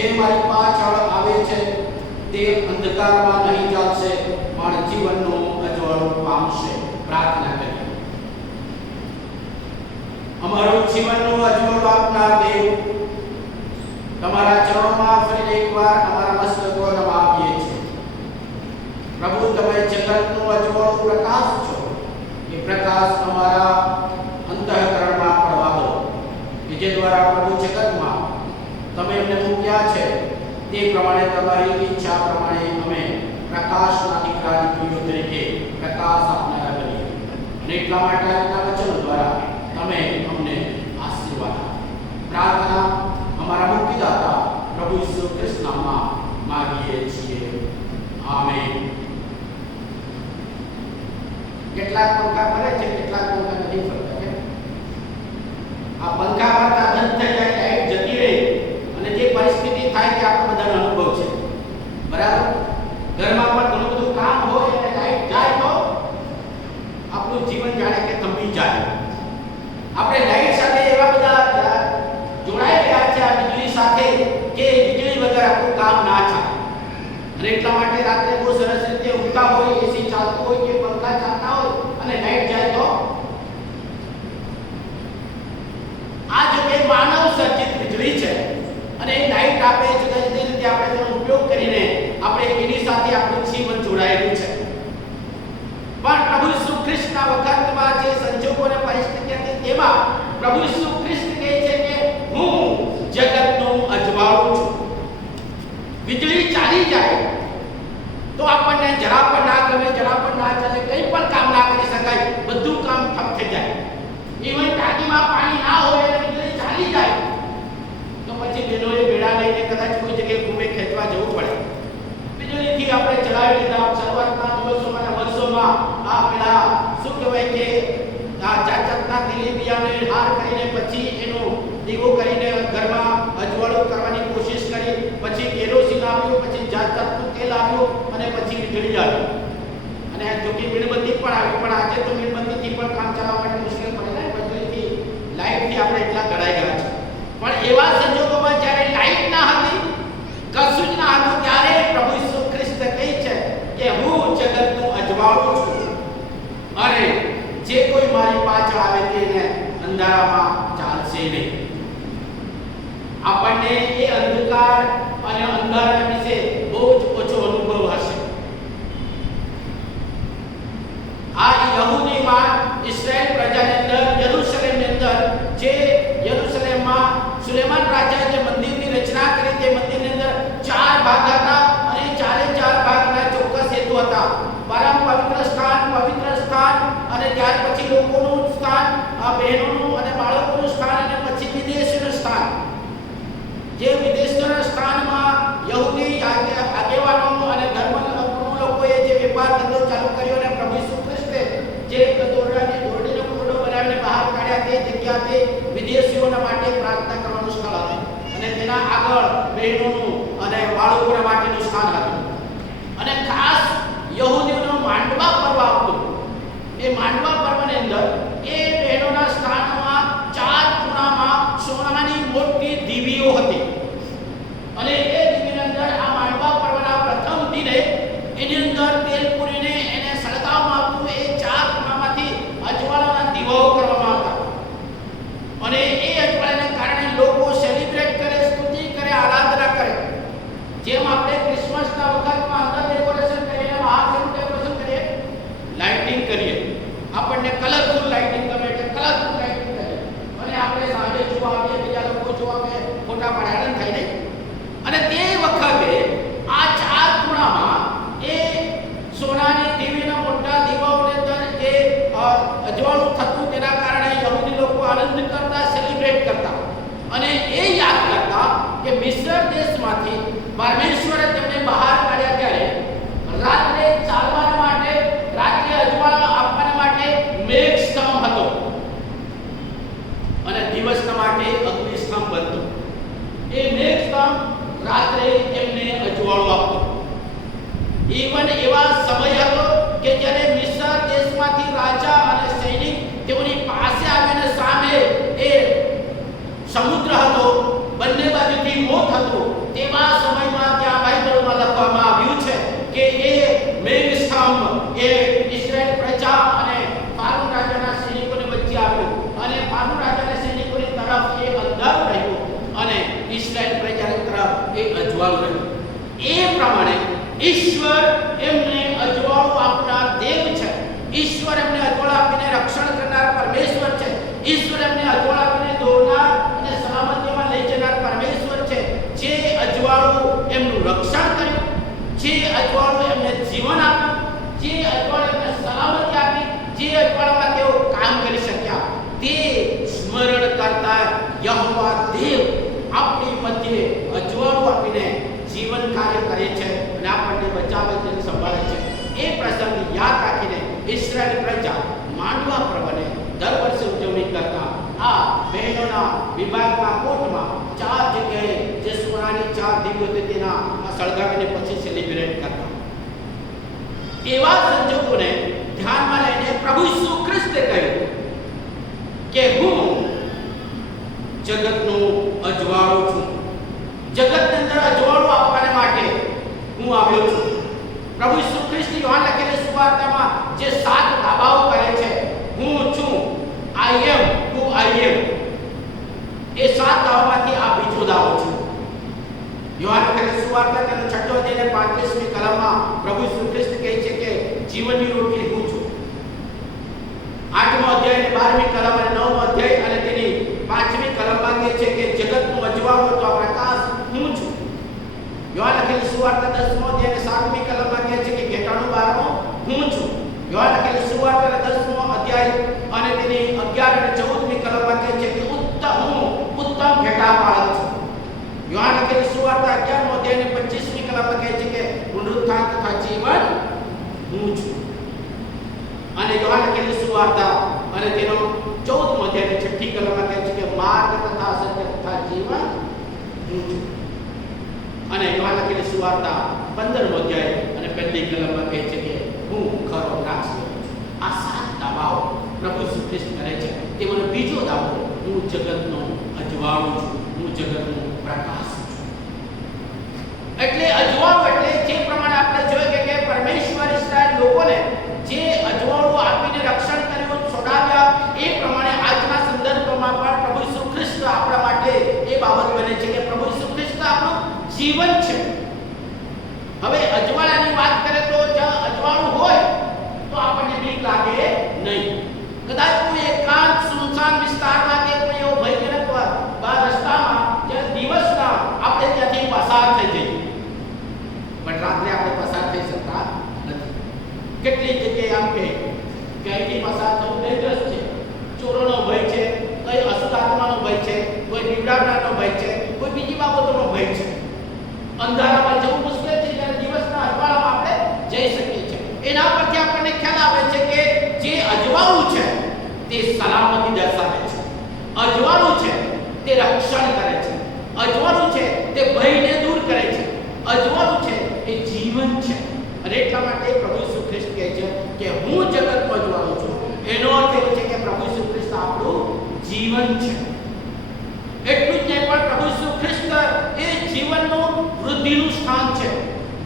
જે મારી પાછળ આવે છે તે અંધકારમાં નહીં ચાલશે પણ જીવનનું અજવાળું પામશે. પ્રાર્થના કરીએ. અમારું જીવનનું અજવાળું આપનાર દેવ, તમારા ચરણોમાં ફરી એકવાર અમારા મસ્તકો નમાવીએ છીએ. પ્રભુ, તમે જગતનું અજવાળું પ્રકાશ છો. એ પ્રકાશ અમારા અંતઃકરણમાં પડવા દો કે જે દ્વારા પ્રભુ જગતમાં તમે અમને મૂક્યા છે તે પ્રમાણે તમારી ઈચ્છા પ્રમાણે અમે પ્રકાશના દીકરા દીકરીઓ તરીકે પ્રકાશ આપનારા બનીએ. અને એટલા માટે આજના વચનો દ્વારા તમે અમને આશીર્વાદ આપો. પ્રાર્થના અમારા મુક્તિદાતા પ્રભુ ઈસુ ખ્રિસ્ત નામમાં માંગીએ છીએ. આમેન. કેટલાક પંખા ફરે છે, કેટલાક પંખા નથી ફરતા. કે આ પંખા ફરતા બંધ થઈ જાય, લાઈટ જતી રહે અને જે પરિસ્થિતિ થાય તે આપણો બધાનો અનુભવ છે. બરાબર? ઘરમાં પણ ઘણું બધું કામ હોય અને લાઈટ જાય તો આપણું જીવન જાણે કે થંભી જાય. આપણે લાઈટ સાથે એવા બધા જોડાઈ ગયા છે આ વીજળી સાથે કે વીજળી વગર આપણું કામ ના ચાલે. અને એટલા માટે રાત્રે બહુ સરસ રીતે ઊંઘતા હોય, એસી ચાલતું હોય કે પંખા ચાલતા હોય અને લાઈટ જાય તો આ જો કે માનવ સર્જિત વીજળી છે અને એ લાઈટ આપે જુદા જુદી રીતે આપણે તેનો ઉપયોગ કરીને આપણે એની સાથે આપણું જીવન જોડાયેલું છે. પણ પ્રભુ ઈસુ ખ્રિસ્તના વખતમાં જે સંજોગો અને પરિસ્થિતિ હતી તેમાં પ્રભુ ઈસુ ખ્રિસ્ત કહે છે કે હું જગતનું અજવાળું છું. વીજળી ચાલી જાય તો આપણને જરા પણ ના ગમે, જરા પણ ના ચાલે, કંઈ પણ કામ ના કરી શકાય, બધું કામ ઠપ થઈ જાય. ઇવન ટાંકીમાં પાણી ના હોય અને વીજળી ચાલી જાય તો પછી બહેનોએ બેડા લઈને કદાચ કોઈ જગ્યાએ ઘૂમે ખેંચવા જવું પડે. વીજળીથી આપણે ચલાવી લીધા શરૂઆતના દિવસોમાં અને વર્ષોમાં આ પેલા શું કહેવાય કે આ જાત જાતના તેલીબિયાને હાર કરીને પછી એનો દીવો કરીને ઘરમાં અજવાળું કરવાની કોશિશ કરી, પછી કેરોસીન આવ્યું, પછી જાત જાતનું તેલ આવ્યું અને પછી વીજળી આવી. અને જો કે મીણબત્તી પણ આવી, પણ આજે તો મીણબત્તીથી પણ કામ ચલાવવા માટે મુશ્કેલ પડે ને, વીજળીથી લાઈટથી આપણે એટલા ઘડાઈ ગયા છે. પણ એવા સંજોગોમાં જ્યારે લાઈટ ના હતી, કશું જ ના હતું, ત્યારે પ્રભુ ઈસુ ખ્રિસ્ત કહે છે કે હું જગતનું અજવાળું છું અને જે કોઈ મારી પાછળ આવે તેને અંધારામાં ચાલશે નહીં. આપણને એ અંધકાર અને અંધારા વિશે બહુ જ ઓછો અનુભવ હશે. આ યહૂદીમાં ઇસ્રાએલ પ્રજાની અંદર યરૂશલેમની અંદર જે યરૂશલેમમાં સુલેમાન રાજાએ જે મંદિરની રચના કરી તે મંદિરની અંદર 4 ભાગ હતા અને ચારે 4 ભાગના ચોક્કસ હેતુ હતા. પરમ પવિત્ર સ્થાન અને ત્યાર પછી લોકોનું સ્થાન, બહેનોનું અને બાળકોનું સ્થાન અને પછી વિદેશીનું સ્થાન. જે વિદેશના સ્થાનમાં યહૂદી આગેવાનો અને ધર્મગુરુ લોકોએ જે વેપાર ધંધો ચાલુ કર્યો અને પ્રભુ ઈસુ ખ્રિસ્તે જે દોરડીનો કુંડો બનાવીને બહાર કાઢ્યા તે જગ્યાએ વિદેશીઓના માટે પ્રાર્થના કરવાનું સ્થળ હતું અને તેના આગળ બહેનોનું અને બાળકોના માટેનું સ્થાન હતું. અને ખાસ યહૂદીઓનો માંડવા પર્વ આવતો. એ માંડવા પર્વની અંદર એ બહેનોના સ્થાનમાં 4 ખૂણામાં સોનાની મોટી દીવીઓ હતી અને એ દીવીની અંદર આ માંડવા પર્વના પ્રથમ દિને એની અંદર તેલ પૂરીને એને સળગાવવામાં આવતું. એ 4 ખૂણામાંથી અજવાળાના દીવાઓ કરવામાં આવતા અને એ અજવાળાને કારણે લોકો સેલિબ્રેટ કરે, સ્તુતિ કરે, આરાધના કરે. જેમ આપણે ક્રિસમસના વખતમાં અંદર ડેકોરેશન કરીએ, બહાર ડેકોરેશન કરીએ, લાઇટિંગ કરીએ, આપણને કલરફુલ લાઇટિંગ ગમે એટલે કલરફુલ લાઇટિંગ કરીએ અને આપણે સાંજે જોવા આવીએ, બીજા લોકો જોવા આવે, ફોટા પાડ્યા થાય નહીં. અને તે વખતે આ 4 ખૂણામાં એ સોનાની દીવીના મોટા દીવાઓની અંદર એ અજવાળું થતું, તેના કારણે યહૂદી લોકો આનંદ કરતા, સેલિબ્રેટ કરતા અને એ યાદ કરતા કે મિસ્ર દેશમાંથી પરમેશ્વરે તેમને બહાર કાઢ્યા ત્યારે રાત્રે ચાલવા માટે, રાત્રે અજવાળા આપવા માટે મેઘ સ્તંભ હતો અને દિવસના માટે અગ્નિ સ્તંભ હતો. એ મેઘ સ્તંભ રાત્રે એમને અજવાળું આપતો. ઈવન એવા સમય હતો કે જ્યારે મિસ્ર દેશમાંથી રાજા અને સૈનિક તેઓની પાસે આવીને સામે એ સમુદ્ર હતો, બંને બાજુથી મોત હતું, તેવા અજવાળું રહ્યું. એ પ્રમાણે ઈશ્વર એમને અજવાળું આપનાર દેવ છે. ઈશ્વર એમને અજવાળું આપીને રક્ષણ કરનાર પરમેશ્વર છે. ઈશ્વર એમને અજવાળું આપીને દોરનાર અને સલામતીમાં લઈ જનાર પરમેશ્વર છે. જે અજવાળું એમનું રક્ષણ કર્યું, જે અજવાળું એમને જીવન આપ્યું, જે અજવાળું એમને સલામતી આપી, જે અજવાળામાં તેઓ કામ કરી શક્યા, તે સ્મરણ કરતા યહોવા દેવ આપણી મધ્યે અજવાળું આપીને જીવન કાર્ય કરે છે અને આપણને બચાવે છે, સંભાળે છે. એ પ્રસંગ યાદ રાખીને ઇસ્રાયેલ પ્રજા માંડવા પર્વને દર વર્ષે ઉજવણી કરતા આ બહેનોના વિભાગના કોટમાં 4 જગ્યાએ જે સોનાની 4 દીવો હતી તેના સળગાવીને પછી સેલિબ્રેટ કરતા. એવા સંજોગોને ધ્યાનમાં લઈને પ્રભુ ઈસુ ખ્રિસ્તે કહ્યું કે હું જગતનું અજવાળું છું. જગતની અંદર અજવાળું આપવા માટે હું આવ્યો છું. પ્રભુ ઈસુ ખ્રિસ્ત યોહાન લખેલી સુવાર્તામાં જે 7 દાવાઓ કરે છે, હું છું, આઈ એમ, હુ આઈ એમ, એ 7 દાવામાંથી આ બીજો દાવો છે. યોહાન લખેલી સુવાર્તા તેનો 6ઠ્ઠો અધ્યાય 35મી કલમમાં પ્રભુ ઈસુ ખ્રિસ્ત કહે છે કે જીવનની રોટલી હું છું. 8મો અધ્યાય અને 12મી કલમ અને 9મો અધ્યાય અને તેની 5મી કલમમાં કહે છે કે જગતનું અજવાળું તો પ્રકાશ હું છું. યોહાન લખેલી સુવાર્તા 10મો અધ્યાય અને 7મી કલમમાં કહે છે કે ઘેટાનું બારણું હું છું. યોહાન લખેલી સુવાર્તા 10મો અધ્યાય અને તેની 11 અને 14મી કલમમાં કહે છે કે ઉત્તમ ઘેટા પાળક છું. યોહાન લખેલી સુવાર્તા 11મો અધ્યાય અને 25મી કલમમાં કહે છે કે પુનરુત્થાન તથા જીવન હું છું. અને યોહાન લખેલી સુવાર્તા અને તેનો 14મો અધ્યાય અને 6ઠ્ઠી કલમમાં કહે છે કે માર્ગ તથા સત્ય તથા જીવન હું છું. અને યોહાન લખેલી સુવાર્તા 15મો અધ્યાય અને 1લી કલમમાં કહે છે કે હું ખરો દ્રાક્ષ છું. આ 7 દાવાઓ પ્રભુ ઈસુ ખ્રિસ્ત કરે છે. તેનો બીજો દાવો, હું જગતનો અજવાળું છું, હું જગતનો પ્રકાશ છું. એટલે અજવાળું એટલે જે પ્રમાણે આપણે જોઈએ કે પરમેશ્વર ઇસ્રાયેલ લોકોને જે અજવાળું આપીને રક્ષણ કર્યું, છોડાવ્યા, એ પ્રમાણે આજના સંદર્ભમાં પણ પ્રભુ ઈસુ ખ્રિસ્ત આપણા માટે એ બાબત બને છે કે પ્રભુ ઈસુ ખ્રિસ્ત આપણું જીવન છે. હવે અજવાળાની વાત કરે તો જ્યાં અજવાળું હોય તો આપણને બીક લાગે નહીં. કદાચ કોઈ એકાંત સુનસાન વિસ્તારમાં કે કોઈ એવો ભયજનક રસ્તામાં જ્યાં દિવસના આપણે ત્યાંથી પસાર થઈ જઈએ, પણ રાત્રે આપણે પસાર થઈ શકતા નથી. કેટલી જગ્યાએ આમ કે અહીંથી પસાર થવું ડેન્જરસ છે, ચોરોનો ભય છે, કોઈ અશુદ્ધ આત્માનો ભય છે, કોઈ બિવડાવનારનો ભય છે, કોઈ બીજી બાબતોનો ભય છે. અંધારામાં જવું મુશ્કેલ છે, જ્યારે દિવસના અજવાળામાં આપણે જઈ શકીએ છીએ. એના પરથી આપણને ખ્યાલ આવે છે કે જે અજવાળું છે તે સલામતી દર્શાવે છે, અજવાળું છે તે રક્ષણ કરે છે, અજવાળું છે તે ભયને દૂર કરે છે, અજવાળું છે એ જીવન છે. અને એટલા માટે પ્રભુ ઈસુ ખ્રિસ્ત કહે છે કે હું જગતનો અજવાળું છું. એનો અર્થ એ છે કે પ્રભુ ઈસુ ખ્રિસ્ત આપણું જીવન છે. એટલું જ નહીં, પણ પ્રભુ ઈસુ ખ્રિસ્ત એ જીવનનું વૃદ્ધિનું સ્થાન છે.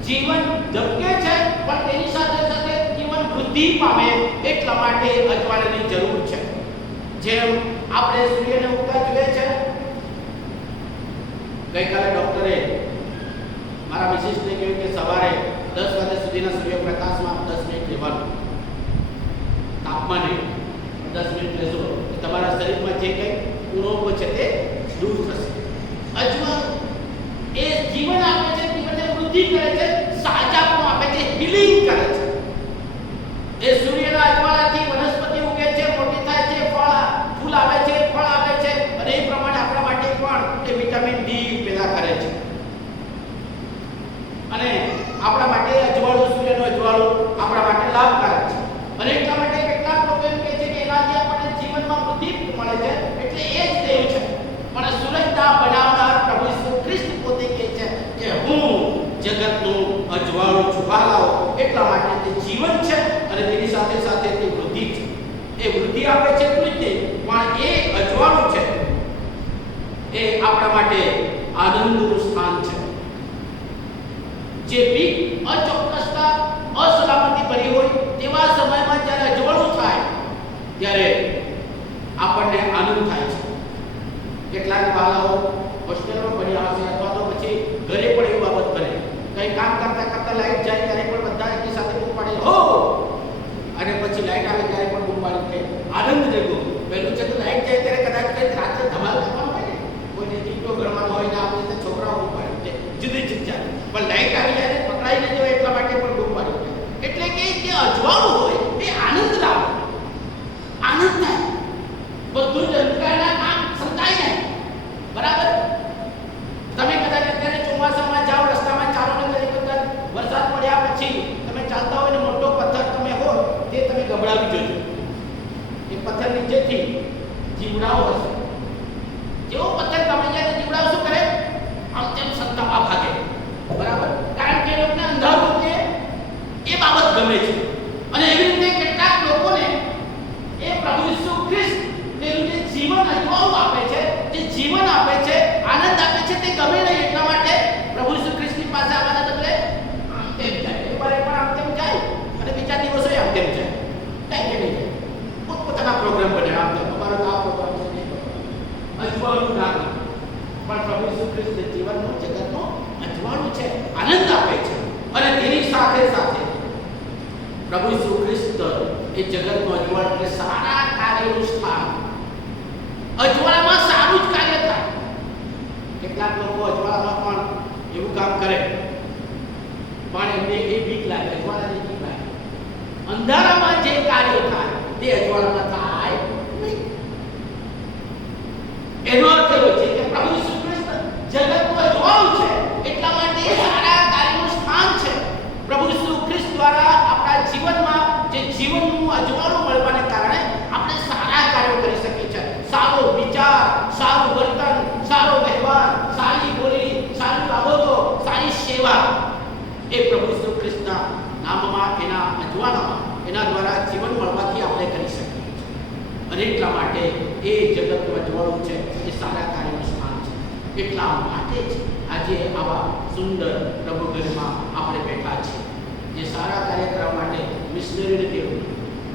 જીવન ધબકે છે, પણ તેની સાથે સાથે જીવન વૃદ્ધિ પામે એટલા માટે અજવાળાની જરૂર છે. જેમ આપણે સૂર્યને ઉગતા જોઈએ છે. ગઈકાલે ડોક્ટરે મારા મિસિસને કહ્યું કે સવારે 10 વાગ્યા સુધીના સૂર્યપ્રકાશમાં 10 મિનિટ લેવાનું. તાપમાને 10 મિનિટ લેશો તો તમારા શરીરમાં જે કંઈ ઉણપ છે તે દૂર થશે. અજવાળું એ જીવન આપે છે, જીવનને વૃદ્ધિ કરે છે, સાજાપણું આપે છે, હીલિંગ કરે છે. એ સૂર્યના અજવાળાથી વનસ્પતિ ઉગે છે, મોટી થાય છે, ફૂલ આવે છે, ફળ આવે છે, અને એ પ્રમાણે આપણા માટે પણ એ વિટામિન ડી પેદા કરે છે. અને આપણા માટે અજવાળું, સૂર્યનું અજવાળું આપણા માટે લાભકારક છે. અને એટલા માટે કેટલાક લોકો એમ કહે છે કે એનાથી આપણને જીવનમાં વૃદ્ધિ મળે છે, એટલે એ જ દેવ છે. પણ સૂરજના બનાવનાર પ્રભુ ઈસુ ખ્રિસ્ત પોતે કહે છે કે હું જગતનું અજવાળું છું. વહાલાઓ, એટલા માટે તે જીવન છે અને તેની સાથે સાથે તે વૃદ્ધિ છે. એ વૃદ્ધિ આપે છે એટલું જ નહીં, પણ એ અજવાળું છે એ આપણા માટે આનંદનું સ્થાન છે. જે બીક, અચોક્કસતા, અસલામતી ભરી હોય તેવા સમયમાં જ્યારે અજવાળું થાય ત્યારે આપણને આનંદ થાય છે. કેટલાક બાળકો હોસ્ટેલમાં ભણ્યા હશે અથવા તો પછી ઘરે પણ એવું પ્રભુ ઈસુ ખ્રિસ્ત એ જગતનું અજવાળ એટલે સારા કાર્યનું સ્થાન. અજવાળામાં સારું જ કાર્ય થાય. કેટલાક લોકો અજવાળામાં પણ એવું કામ કરે પણ એમને એ બીક લાગે, અજવાળાની બીક લાગે. અંધારામાં જે કાર્ય થાય તે અજવાળામાં થાય નહીં. એનો અર્થ એવો છે કે પ્રભુ ઈસુ ખ્રિસ્ત જગતનું અજવાળું છે, એટલા માટે સારા કાર્યનું સ્થાન છે. પ્રભુ ઈસુ ખ્રિસ્ત દ્વારા આપણા જીવનમાં જે જીવનનું અજવાળું મળવાને કારણે આપણે સારા કાર્યો કરી શકીએ છીએ. સારો વિચાર, સારું વર્તન, સારો વ્યવહાર, સારી બોલી, સારી બાબતો, સારી સેવા એ પ્રભુ ઈસુ ખ્રિસ્તના નામમાં, એના અજવાળામાં, એના દ્વારા જીવન મળવાથી આપણે કરી શકીએ છીએ. અને એટલા માટે એ જગતનું અજવાળું છે, એ સારા કાર્યનું સ્થાન છે. એટલા માટે જ આજે આવા સુંદર પ્રભુ ઘરમાં આપણે બેઠા છીએ. જે સારા કાર્ય કરવા માટે મિશનરીને તેડું,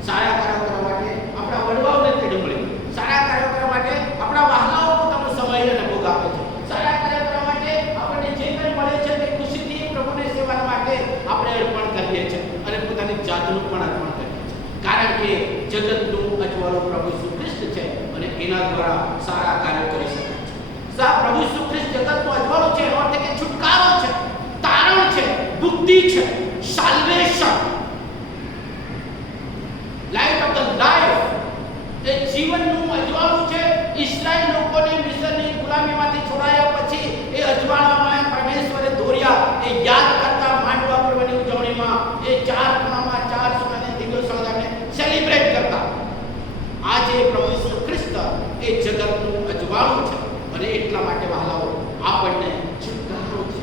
સારા કાર્યો કરવા માટે આપણા વડવાઓને તેડું મળે, સારા કાર્યો કરવા માટે આપણા વહાલાઓ પોતાનો સમય અને ભોગ આપે છે. સારા કાર્ય કરવા માટે આપણને જે કંઈ મળે છે તે ખુશીથી પ્રભુની સેવા માટે આપણે અર્પણ કરીએ છીએ અને પોતાની જાતનું પણ અર્પણ કરીએ છીએ. કારણ કે જગતનું અજવાળું પ્રભુ ઈસુ ખ્રિસ્ત છે અને એના દ્વારા સારા કાર્યો કરી શકાય છે. પ્રભુ ઈસુ ખ્રિસ્ત જગતનું અજવાળું છે, એનો અર્થ કે છુટકારો છે, તારણ છે, મુક્તિ છે, salvation, light of the life. એ જીવનનું અજવાળું છે. ઇસ્રાયેલ લોકોને મિસ્રની ગુલામીમાંથી છોડાયા પછી એ અજવાળામાં પરમેશ્વરે દોર્યા. એ યાદ કરતા માંડવા પર્વની ઉજવણીમાં એ ચાર ખૂણામાં ચાર સોનાના દિવ્યો સળગાવીને સેલિબ્રેટ કરતા. આજે પ્રભુ ઈસુ ખ્રિસ્ત એ જગતનું અજવાળું છે અને એટલા માટે વહાલાઓ આપણને છુટકારો છે.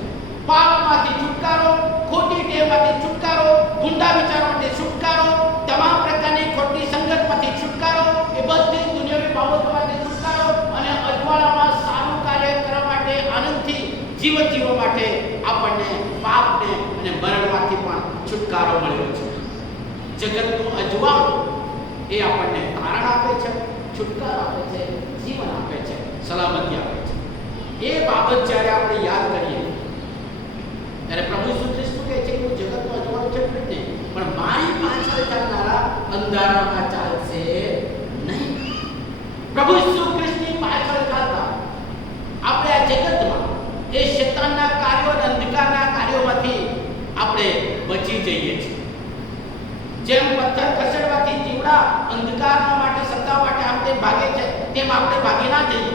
પાપમાંથી છુટકારો, ખોટી ટેવમાંથી છુટકારો, ગુંડા વિચારોમાંથી છુટકારો, તમામ પ્રકારની ખોટી સંગતમાંથી છુટકારો, એ બધી દુનિયાવી બાબતોમાંથી છુટકારો અને અજવાળામાં સારું કાર્ય કરવા માટે, આનંદથી જીવન જીવવા માટે આપણને પાપને અને મરણમાંથી પણ છુટકારો મળ્યો છે. જગતનું અજવાળું એ આપણને તારણ આપે છે, છુટકારો આપે છે, જીવન આપે છે, સલામતી આપે છે. એ બાબત જ્યારે આપણે યાદ કરીએ ત્યારે પ્રભુ ઈસુ ખ્રિસ્ત કહે છે કે હું જગતનું અજવાળું છે નહીં, પણ મારી પાછળ ચાલનારા અંધારામાં ચાલશે નહીં. પ્રભુ ઈસુ ખ્રિસ્તની પાછળ ચાલતા આપણે આ જગતમાં એ શૈતાનના કાર્યો અને અંધકારના કાર્યોમાંથી આપણે બચી જઈએ છીએ. જેમ પથ્થર ખસેડવાથી જીવડા અંધકારના માટે, સત્તા માટે આમ તેમ ભાગે છે, તેમ આપણે ભાગી ના જઈએ.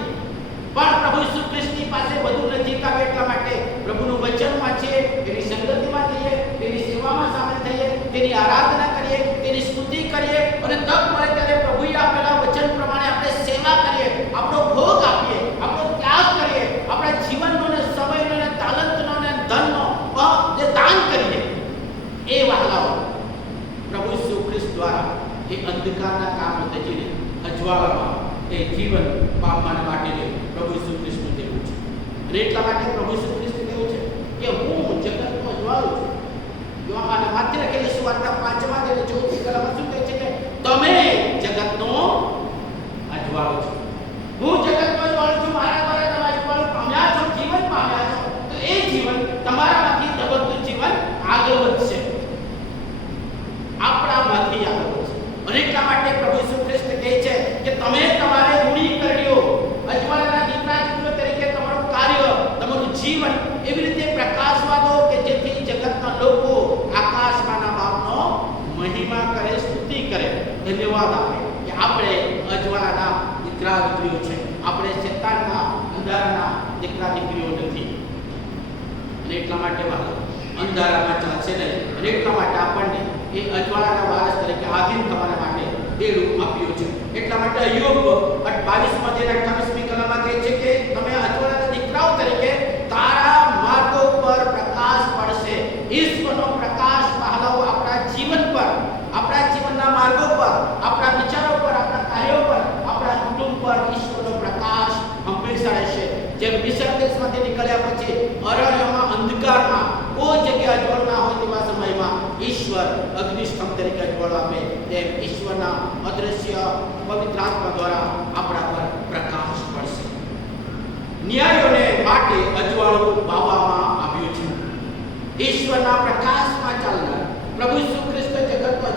પણ પ્રભુ ઈસુ ખ્રિસ્તની પાસે વધુ નજીક આવે એટલા માટે પ્રભુનું વચન વાંચીએ, તેની સંગતિમાં જઈએ, તેની સેવામાં સામેલ થઈએ, તેની આરાધના કરીએ, તેની સ્તુતિ કરીએ અને તક મળે ત્યારે પ્રભુએ આપેલા વચન પ્રમાણે આપણે સેવા કરીએ, આપણો ભોગ આપીએ, આપણો ત્યાગ કરીએ, આપણા જીવનનો ને સમયનો ને તાલંતનો ને ધનનો જે દાન કરીએ. એ વહાલાઓ પ્રભુ ઈસુ ખ્રિસ્ત દ્વારા એ અંધકારના કામ તજીને અજવાળામાં એ જીવન પામવાને માટે પ્રભુ ઈસુ ખ્રિસ્તનું દેવું છે. અને એટલા માટે પ્રભુ ઈસુ ખ્રિસ્ત કેવું છે કે હું જગતનું અજવાળું છું. યોહાનના માથે લખેલી સુવાર્તા 5મા અધ્યાયની 14મી કલમમાં શું કહે છે કે તમે જગતનો અજવાળો છો. હું જગતનો અજવાળો છું, મારા દ્વારા તમે અજવાળો પામ્યા છો, જીવન પામ્યા છો, તો એ જીવન તમારામાંથી ધબકતું જીવન આગળ વધશે, આપણામાંથી આગળ વધશે. અને એટલા માટે પ્રભુ ઈસુ ખ્રિસ્ત કહે છે કે તમે તમારે ઋણી કરડીઓ, અજવાળાના દીકરા દીકરીઓ તરીકે તમારું કાર્ય, તમારું જીવન એવી રીતે પ્રકાશવા દો કે જેથી જગતના લોકો આકાશમાંના બાપનો મહિમા કરે, સ્તુતિ કરે, ધન્યવાદ આપે કે આપણે અજવાળાના દીકરા દીકરીઓ છે, આપણે શૈતાનના અંધારાના દીકરા દીકરીઓ નથી. અને એટલા માટે અંધારામાં ચાલશે નહીં. અને એટલા માટે આપણને એ અજવાળાના વારસ તરીકે આધીન થવાના માટે દેવું આપ્યું છે. એટલા માટે અય્યોબ 22મા અધ્યાય 28મી કલમમાં કહે છે કે તમે અજવાળાના દીકરાઓ તરીકે તારા માર્ગો પર પ્રકાશ પડશે. ઈશ્વરનો પ્રકાશ વહાલાઓ આપણા જીવન પર, આપણા જીવનના માર્ગો પર, આપણા વિચારો પર, આપણા કાર્યો પર, આપણા કુટુંબ પર ઈશ્વરનો પ્રકાશ હંમેશા રહેશે. જેમ મિસ્ર દેશમાંથી નીકળ્યા પછી અરણ્યમાં, અંધકારમાં કોઈ જગ્યાએ અજવાળું ના હોય તેવા સમયમાં ઈશ્વર અગ્નિસ્તંભ તરીકે અજવાળું આપે, તેમ ઈશ્વરના અદ્રશ્ય પવિત્ર આત્મા દ્વારા આપણા પર પ્રકાશ પડશે. ન્યાયોને માટે અજવાળું વાવવામાં આવ્યું છે. ઈશ્વરના પ્રકાશમાં ચાલનાર પ્રભુ ઈસુ ખ્રિસ્ત જગતનો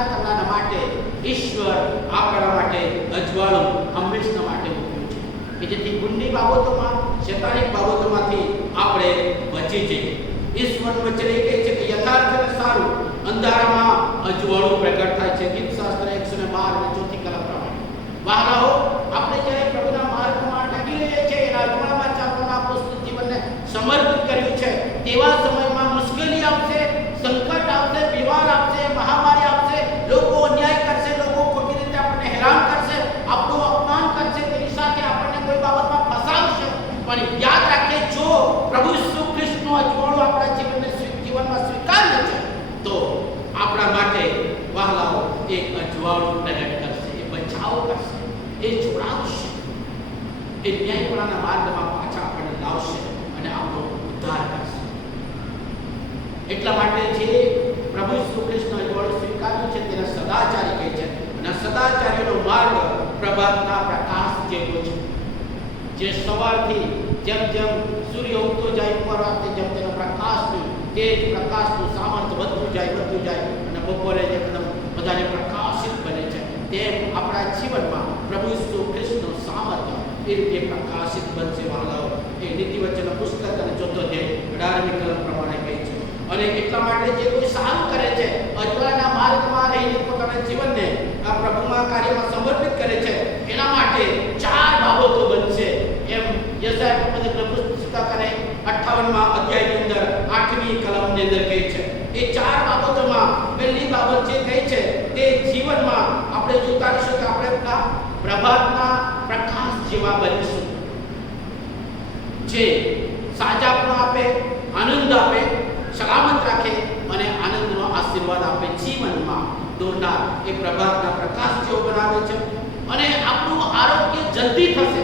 ઉદ્ધાર કરવાના માટે ઈશ્વર આપણા માટે અજવાળું હંમેશા માટે મૂક્યું છે કે જેથી ગુણની બાબતોમાં, શૈતાનિક બાબતોમાંથી આપણે બચી જઈએ. ઈશ્વરનું વચન એ કહે છે કે યથાર્થ અને સારું અંધારામાં અજવાળું પ્રગટ થાય છે. ગીત શાસ્ત્ર 112 અને 4 કલમ પ્રમાણે. વહાલાઓ, આપણે જ્યારે પ્રભુના માર્ગમાં ટકી રહીએ છીએ, એના અજવાળામાં ચાલવાના આપણું જીવનને સમર્પિત કર્યું છે, તેવા સમયમાં મુશ્કેલી આવશે, સંકટ આવશે, બીમાર આવશે, મહામારી આવશે, લોકો અન્યાય કરશે, લોકો ખોટી રીતે આપણને હેરાન કરશે, આપણું અપમાન કરશે, તેની સાથે આપણને કોઈ બાબતમાં ફસાવશે. પણ યાદ રાખીએ, જો પ્રભુ ઈસુ ખ્રિસ્તનો અજવાળું આપણા જીવનમાં સ્વીકાર્ય છે, તો આપણા માટે વહાલાઓ એક અજવાળું પ્રગટ કરશે, એ બચાવ કરશે, એ છોડાવશે, એ ન્યાયપણાના માર્ગમાં પાછા આપણને લાવશે અને આપણો ઉદ્ધાર કરશે. એટલા માટે જે પ્રભુ ઈસુ ખ્રિસ્તનો અજવાળું સ્વીકાર્યું છે તેને સદાચારી કહે છે. અને સદાચારીનો માર્ગ પ્રભાતના પ્રકાશ જેવો છે, જે સવારથી જેમ જેમ સૂર્ય ઉગતો જાય, ઉપર આવતે જેમ તેનો પ્રકાશનું તેજ, પ્રકાશનું સામર્થ્ય વધતું જાય અને બપોરે એકદમ બધાને પ્રકાશિત બને છે, તેમ આપણા જીવનમાં પ્રભુ ઈસુ ખ્રિસ્તનું સામર્થ્ય એ રીતે પ્રકાશિત બનશે. વહાલાઓ, એ નીતિવચનના પુસ્તક અને 4th અધ્યાય 18મી કલમ પ્રમાણે કહે છે. અને એટલા માટે જે કોઈ સારું કરે છે, અજવાળાના માર્ગમાં રહીને પોતાના જીવનને આ પ્રભુના કાર્યમાં સમર્પિત કરે છે, એના માટે 4 બાબતો બનશે. એમ યશાયા પ્રવચનના પુસ્તક અને 58મા અધ્યાયની અંદર 8મી કલમની અંદર કહે છે. એ 4 બાબતોમાં પહેલી બાબત જે કહે છે તે જીવનમાં આપણે જોતા રહીશું કે આપણે પ્રભાતના પ્રકાશ જેવા બનીશું, જે સાજાપણું આપે, આનંદ આપે, સલામત રાખે અને આનંદનો આશીર્વાદ આપે. જીવનમાં દોરનાર એ પ્રભાતના પ્રકાશ જેવો બનાવે છે. અને આપણું આરોગ્ય જલ્દી થશે.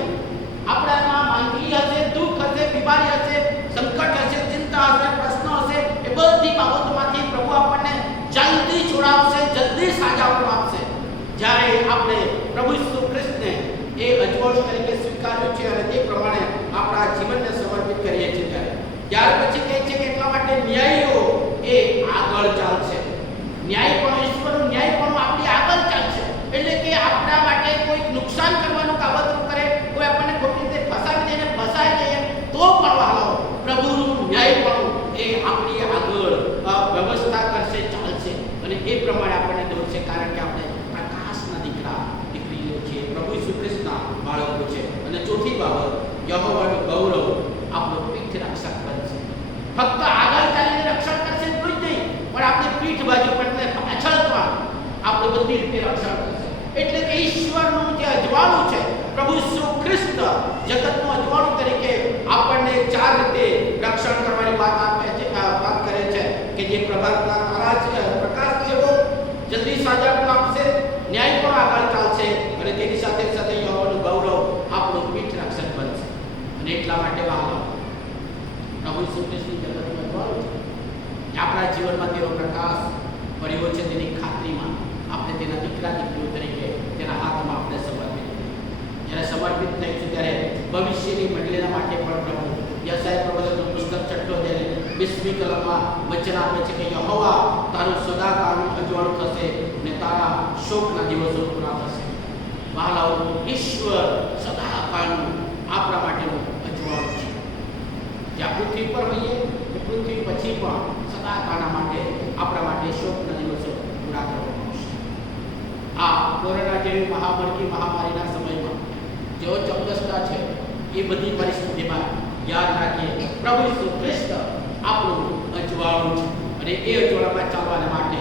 આપણામાં માંદગી હશે, દુઃખ હશે, બીમારી હશે, સંકટ હશે, ચિંતા હશે, પ્રશ્નો હશે, એ બધી બાબતોમાંથી પ્રભુ આપણને જલ્દી છોડાવશે, જલ્દી સાજાપણું આપશે. જ્યારે આપણે પ્રભુ ઈસુ ખ્રિસ્તને એ અજવાળું તરીકે સ્વીકાર્યું છે અને તે પ્રમાણે આપણા જીવનને સમર્પિત કરીએ છીએ, ત્યાર પછી કહે છે કે એટલા માટે ન્યાયીઓ એ આગળ ચાલશે. ન્યાયપણું, ઈશ્વરનું ન્યાયપણું આપણી આગળ ચાલશે. એટલે કે આપણા માટે કોઈ નુકસાન કરવાનું કાવતરું કરે, કોઈ આપણને ખોટી રીતે ફસાવી દે, ફસાઈ જઈએ, તો પણ વહાલાઓ પ્રભુનું ન્યાયપણું એ આપણી આગળ વ્યવસ્થા કરશે, ચાલશે અને એ પ્રમાણે આપણને દોરશે. કારણ કે આપણે પ્રકાશના દીકરા દીકરીઓ છીએ, પ્રભુ ઈસુ ખ્રિસ્તના બાળકો છે. અને ચોથી બાબત, યહોવાનું ગૌરવ આપણો પીઠ રક્ષક બનશે. ફક્ત આગળ ચાલીને રક્ષણ કરશે એટલું જ નહીં, પણ આપણે પીઠ બાજુ પણ પાછળ પણ આપણે બધી રીતે રક્ષણ કરશે. એટલે કે ઈશ્વરનું જે અજવાળું છે, પ્રભુ ઈસુ ખ્રિસ્ત જગતનું અજવાળું તરીકે આપણને 4 રીતે રક્ષણ કરવાની વાત આપે છે, વાત કરે છે કે જે પ્રભાતના તારા પ્રકાશ જેવો જલ્દી સાજાપણું આપશે, ન્યાય પણ આગળ ચાલશે અને તેની સાથે સાથે યહોવાનું ગૌરવ આપણું પીઠ રક્ષક બનશે. અને એટલા માટે વહાલા પ્રભુ ઈસુ ખ્રિસ્તનું જગતનું અજવાળું છે, આપણા જીવનમાં તેનો પ્રકાશ પડ્યો છે, તેની ખાતરીમાં આપણે તેના દીકરા દીકરીઓ તરીકે તેના હાથમાં આપણે સમર્પિત. જ્યારે સમર્પિત થઈશું ત્યારે ભવિષ્યની મંડળીના માટે પણ પ્રભુ યશાયા પ્રવચનનું પુસ્તક 6th અધ્યાય 20મી કલમમાં વચન આપે છે કે યહોવા તારું સદાકાળનું અજવાળું થશે અને તારા શોકના દિવસો પૂરા થશે. વહાલાઓ, ઈશ્વર સદાકાળનું આપણા માટેનું અજવાળું છે. જ્યાં પૃથ્વી પર હોઈએ કે પૃથ્વી પછી પણ સદાકાળના માટે આપણા માટે શોકના દિવસો પૂરા કરવામાં આવશે. આ કોરોના જેવી મહામારીના સમયમાં જેઓ ચોક્કસતા છે, એ બધી પરિસ્થિતિમાં યાદ રાખીએ પ્રભુ ઈસુ ખ્રિસ્ત આપણું અજવાળું છે અને એ અજવાળામાં ચાલવાના માટે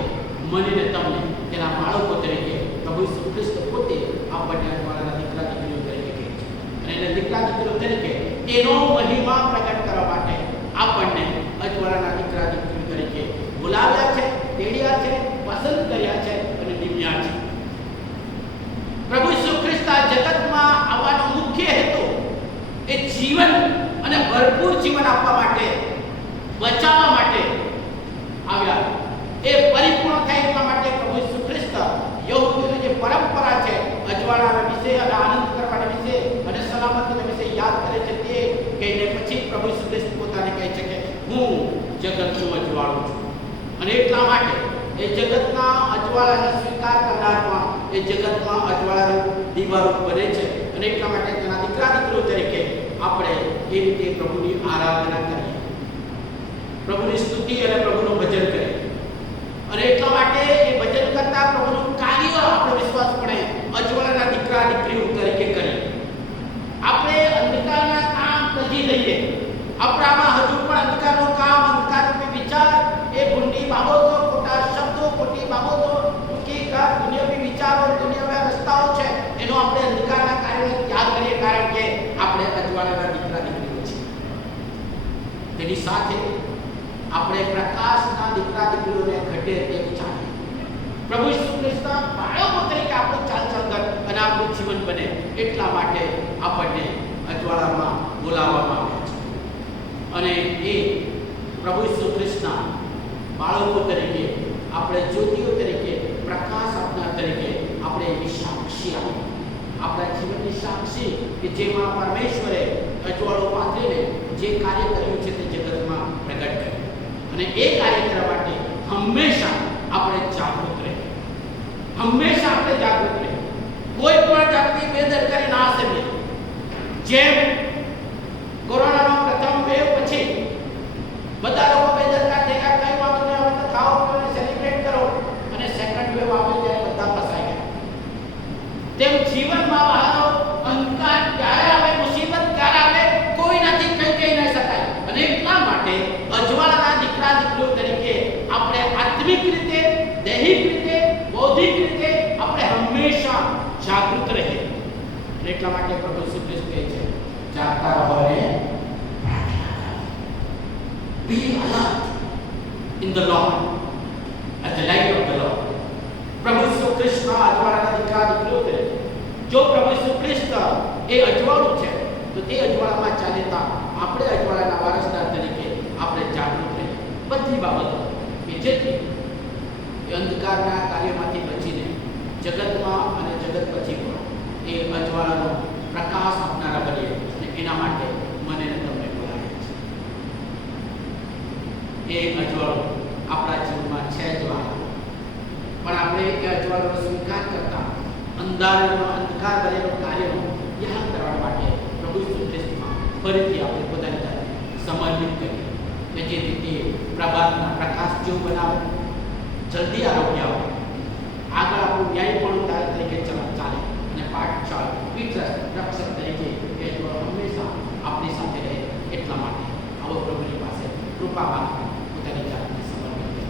મને તમને તેના બાળકો તરીકે પ્રભુ ઈસુ ખ્રિસ્ત પોતે આપણને અજવાળાના દીકરા દીકરીઓ તરીકે કહે છે. અને એને દીકરા દીકરીઓ તરીકે એનો મહિમા પ્રગટ કરવા માટે આપણને અજવાળાના દીકરા દીકરીઓ તરીકે બોલાવ્યા છે, તેડ્યા છે, પસંદ કર્યા છે અને નિમ્યા છે. પ્રભુ ઈસુ ખ્રિસ્ત આ જગતમાં આવવાનો મુખ્ય હેતુ એ જીવન અને ભરપૂર જીવન આપવા માટે, બચાવવા માટે આવ્યા. એ પરિપૂર્ણ થાય એટલા માટે પ્રભુ ઈસુ ખ્રિસ્ત યહૂદીઓની જે પરંપરા છે, અજવાળાના વિશે અને આનંદ કરવાના વિશે અને સલામતીના વિશે યાદ કરે છે, તે કહીને પછી પ્રભુ ઈસુ ખ્રિસ્ત પોતાને કહે છે કે હું જગતનું અજવાળું છું. અને એટલા માટે એ જગતના અજવાળાનો સ્વીકાર કરનારમાં એ જગતમાં અજવાળાનું દીવારૂપ બને છે. અને એટલા માટે તેના દીકરા દીકરીઓ તરીકે આપણે એ રીતે પ્રભુની આરાધના કરીએ, પ્રભુની સ્તુતિ અને પ્રભુનું ભજન કરીએ. અને એટલા માટે એ ભજન કરતા પ્રભુનું કાર્ય આપણે વિશ્વાસપણે અજવાળાના દીકરા દીકરીઓ તરીકે કરીએ. આપણે અંધકારના કામ ત્યજી દઈએ. આપણામાં હજુ પણ અંધકારનું કામ, અંધકારરૂપી વિચાર, એ ભૂંડી બાબતો, ખોટા શબ્દો, ખોટી બાબતો, દુનિયાવી વિચારો, દુનિયાના રસ્તાઓ છે, એનો આપણે અંધકારના કાર્યને ત્યાગ કરીએ, કારણ કે આપણે અજવાળાના દીકરા દીકરીઓ છીએ. તેની સાથે આપણે પ્રકાશના દીકરા દીકરીઓને ઘટે તે ચાલીએ. પ્રભુ ઈસુ ખ્રિસ્તના બાળકો તરીકે આપણું ચાલ ચલણ અને આપણું જીવન બને, એટલા માટે આપણને અજવાળામાં બોલાવવામાં આવે છે. અને એ પ્રભુ ઈસુ ખ્રિસ્તના બાળકો તરીકે, આપણે જ્યોતિઓ તરીકે, પ્રકાશ આપનાર તરીકે આપણે એની સાક્ષી આપીએ. આપણા જીવનની સાક્ષી કે જેમાં પરમેશ્વરે અજવાળો પાથરીને જે કાર્ય કર્યું છે તે જગતમાં પ્રગટ કર્યું. અને એ કાર્ય કરવા માટે હંમેશા આપણે જાગૃત રહીએ. હંમેશા આપણે જાગૃત રહીએ. કોઈ પણ જાતની બેદરકારી ના સેવીએ. જેમ કોરોનાનો પ્રથમ વેવ પછી બધા લોકો બેદરકાર થઈ ગયા, કઈ વાંધો નહીં, હવે તો ખાઓ પીઓ અને સેલિબ્રેટ કરો, અને સેકન્ડ વેવ આવે ત્યારે બધા ફસાઈ ગયા. તેમ જીવનમાં બહારનો અંધકાર ક્યારે આવે, મુસીબત ક્યારે આવે, કોઈનાથી કઈ કહી ન શકાય. અને એટલા માટે અજવાળાના દીકરા દીકરીઓ તરીકે આપણે આત્મિક રીતે, દૈહિક રીતે, બૌદ્ધિક રીતે આપણે હંમેશા જાગૃત રહીએ. અને એટલા માટે પ્રભુ ઈસુ ખ્રિસ્ત કહે છે, જાગતા રહો ને be alert in the Lord as the light of the Lord. પ્રભુ ઈસુ ખ્રિસ્તના અજવાળાના દીકરા દીકરીઓ તરીકે જો પ્રભુ ઈસુ ખ્રિસ્ત એ અજવાળું છે, તો તે અજવાળામાં ચાલતા આપણે અજવાળાના વારસદાર તરીકે આપણે જાગૃત રહીએ. બધી બાબતો કે જેથી એ અંધકારના કાર્યમાંથી બચીને જગતમાં અને જગત પછી પણ એ અજવાળાનો પ્રકાશ આપનારા બનીએ. અને એના માટે મને અને તમને બોલાવે છે. એ અજવાળો આપણા જીવનમાં છે જ્વાળા, પણ આપણે એ અજવાળાનો સ્વીકાર કરતા અંધકાર ભરેલો કાર્યનો ત્યાગ કરવા માટે પ્રભુ ઈસુ ખ્રિસ્તમાં ફરીથી આપણે પોતાની જાતને સમર્પિત કરીએ કે જેથી તે પ્રભાતના પ્રકાશ જેવું બનાવે, જલ્દી આરોગ્ય આવે, આગળ આપણું ન્યાયપણું તાર તરીકે ચાલે, અને પાઠશાળ રક્ષક તરીકે એ હંમેશા આપણી સાથે રહે. એટલા માટે આવો પ્રભુની પાસે કૃપા માંગી પોતાની જાતને સમર્પિત કરી.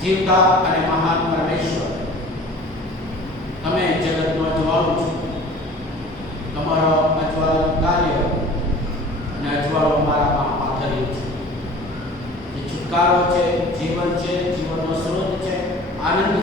જીવતા અને મહાન પરમેશ્વર, તમે જગતનો અજવાળો છો. તમારો અજવાળાનું કાર્ય અને અજવાળો મારામાં પાથર્યું છે. જે છુટકારો છે, જીવન છે, જીવનનો સ્રોત છે, આનંદ